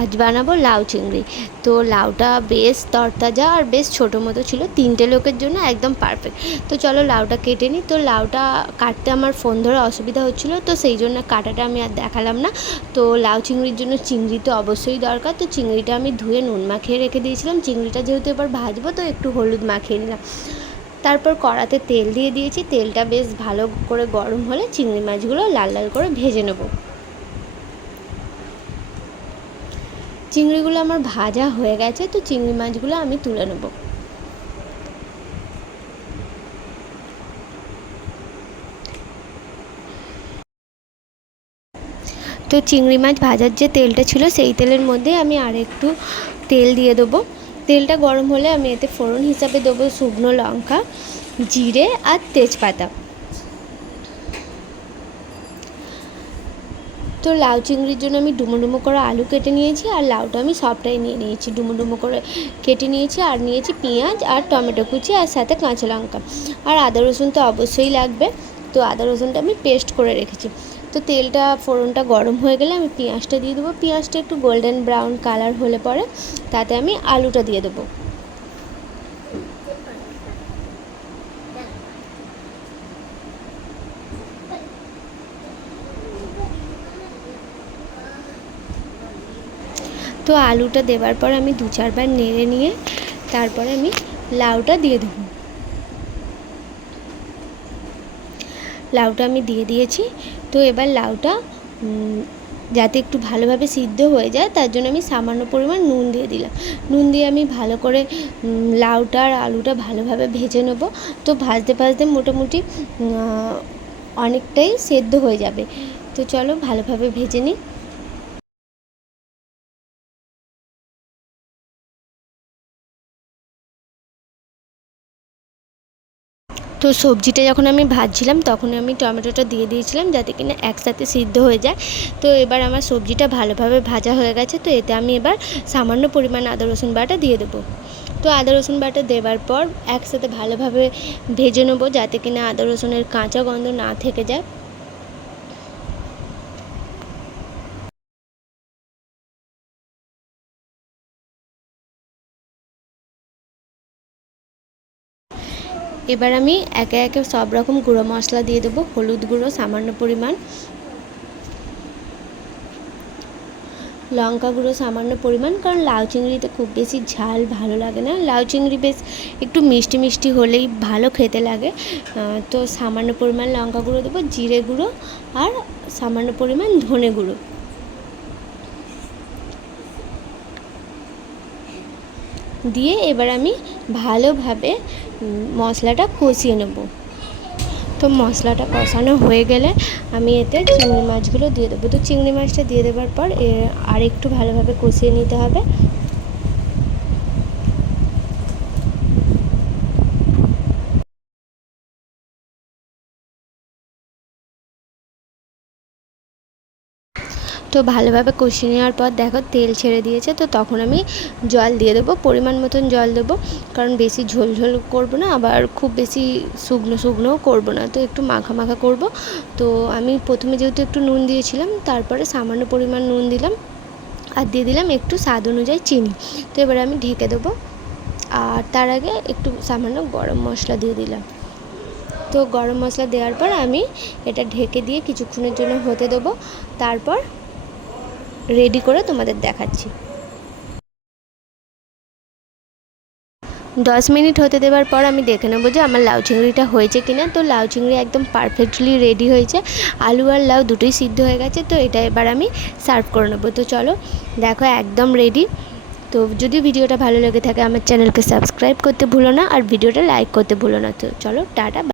আজ বানাবো লাউ চিংড়ি। তো লাউটা বেশ তরতাজা আর বেশ ছোটো মতো ছিল, 3টে লোকের জন্য একদম পারফেক্ট। তো চলো লাউটা কেটে নিই। তো লাউটা কাটতে আমার ফোন ধরে অসুবিধা হচ্ছিলো, তো সেই জন্য কাটাটা আমি আর দেখালাম না। তো লাউ চিংড়ির জন্য চিংড়ি তো অবশ্যই দরকার। তো চিংড়িটা আমি ধুয়ে নুন মাখিয়ে রেখে দিয়েছিলাম। চিংড়িটা যেহেতু এবার ভাজবো, তো একটু হলুদ মাখিয়ে নিলাম। তারপর কড়াতে তেল দিয়ে দিয়েছি। তেলটা বেশ ভালো করে গরম হলে চিংড়ি মাছগুলো লাল লাল করে ভেজে নেব। চিংড়িগুলো আমার ভাজা হয়ে গেছে, তো চিংড়ি মাছগুলো আমি তুলে নেব। তো চিংড়ি মাছ ভাজার যে তেলটা ছিল সেই তেলের মধ্যে আমি আর একটু তেল দিয়ে দেবো। তেলটা গরম হলে আমি এতে ফোড়ন হিসাবে দেবো শুকনো লঙ্কা, জিরে আর তেজপাতা। তো লাউ চিংড়ির জন্য আমি ডুমো ডুমো করে আলু কেটে নিয়েছি, আর লাউটা আমি সবটাই নিয়ে নিয়েছি, ডুমো ডুমো করে কেটে নিয়েছি। আর নিয়েছি পেঁয়াজ আর টমেটো কুচি, আর সাথে কাঁচা লঙ্কা, আর আদা রসুন তো অবশ্যই লাগবে। তো আদা রসুনটা আমি পেস্ট করে রেখেছি। তো তেলটা ফোড়নটা গরম হয়ে গেলে আমি পেঁয়াজটা দিয়ে দেবো। পেঁয়াজটা একটু গোল্ডেন ব্রাউন কালার হলে পরে তাতে আমি আলুটা দিয়ে দেবো। তো আলুটা দেওয়ার পর আমি 2-4 বার নেড়ে নিয়ে তারপরে আমি লাউটা দিয়ে দেবো। লাউটা আমি দিয়ে দিয়েছি। তো এবার লাউটা যাতে একটু ভালোভাবে সিদ্ধ হয়ে যায়, তার জন্য আমি সামান্য পরিমাণ নুন দিয়ে দিলাম। নুন দিয়ে আমি ভালো করে লাউটা আর আলুটা ভালোভাবে ভেজে নেব। তো ভাজতে ভাজতে মোটামুটি অনেকটাই সেদ্ধ হয়ে যাবে। তো চলো ভালোভাবে ভেজে নিই। তো সবজিটা যখন আমি ভাজছিলাম তখন আমি টমেটোটা দিয়ে দিয়েছিলাম, যাতে কিনা একসাথে সিদ্ধ হয়ে যায়। তো এবার আমার সবজিটা ভালোভাবে ভাজা হয়ে গেছে। তো এতে আমি এবার সামান্য পরিমাণ আদা রসুন বাটা দিয়ে দেবো। তো আদা রসুন বাটা দেওয়ার পর একসাথে ভালোভাবে ভেজে নেবো, যাতে কিনা আদা রসুনের কাঁচা গন্ধ না থেকে যায়। এবার আমি একে একে সব রকম গুঁড়ো মশলা দিয়ে দেবো। হলুদ গুঁড়ো সামান্য পরিমাণ, লঙ্কা গুঁড়ো সামান্য পরিমাণ, কারণ লাউ চিংড়িতে খুব বেশি ঝাল ভালো লাগে না। লাউ চিংড়ি বেশ একটু মিষ্টি মিষ্টি হলেই ভালো খেতে লাগে। তো সামান্য পরিমাণ লঙ্কা গুঁড়ো দেবো, জিরে গুঁড়ো আর সামান্য পরিমাণ ধনে গুঁড়ো দিয়ে এবার আমি ভালোভাবে মশলাটা কষিয়ে নেব। তো মশলাটা কষানো হয়ে গেলে আমি এতে চিংড়ি মাছগুলো দিয়ে দেবো। তো চিংড়ি মাছটা দিয়ে দেওয়ার পর আর একটু ভালোভাবে কষিয়ে নিতে হবে। তো ভালোভাবে কষিয়ে নেওয়ার পর দেখো তেল ছেড়ে দিয়েছে। তো তখন আমি জল দিয়ে দেবো, পরিমাণ মতন জল দেবো, কারণ বেশি ঝোল ঝোল করবো না, আবার খুব বেশি শুকনো শুকনোও করবো না, তো একটু মাখা মাখা করবো। তো আমি প্রথমে যেহেতু একটু নুন দিয়েছিলাম, তারপরে সামান্য পরিমাণ নুন দিলাম, আর দিয়ে দিলাম একটু স্বাদ অনুযায়ী চিনি। তো এবার আমি ঢেকে দেবো, আর তার আগে একটু সামান্য গরম মশলা দিয়ে দিলাম। তো গরম মশলা দেওয়ার পর আমি এটা ঢেকে দিয়ে কিছুক্ষণের জন্য হতে দেবো। তারপর রেডি করে তোমাদের দেখাচ্ছি। 10 মিনিট হতে দেওয়ার পর আমি দেখে নেবো যে আমার লাউ চিংড়িটা হয়েছে কিনা। তো লাউ চিংড়ি একদম পারফেক্টলি রেডি হয়েছে, আলু আর লাউ দুটোই সিদ্ধ হয়ে গেছে। তো এটা এবার আমি সার্ভ করে নেবো। তো চলো দেখো একদম রেডি। তো যদি ভিডিওটা ভালো লেগে থাকে আমার চ্যানেলকে সাবস্ক্রাইব করতে ভুলো না, আর ভিডিওটা লাইক করতে ভুলো না। তো চলো টাটা।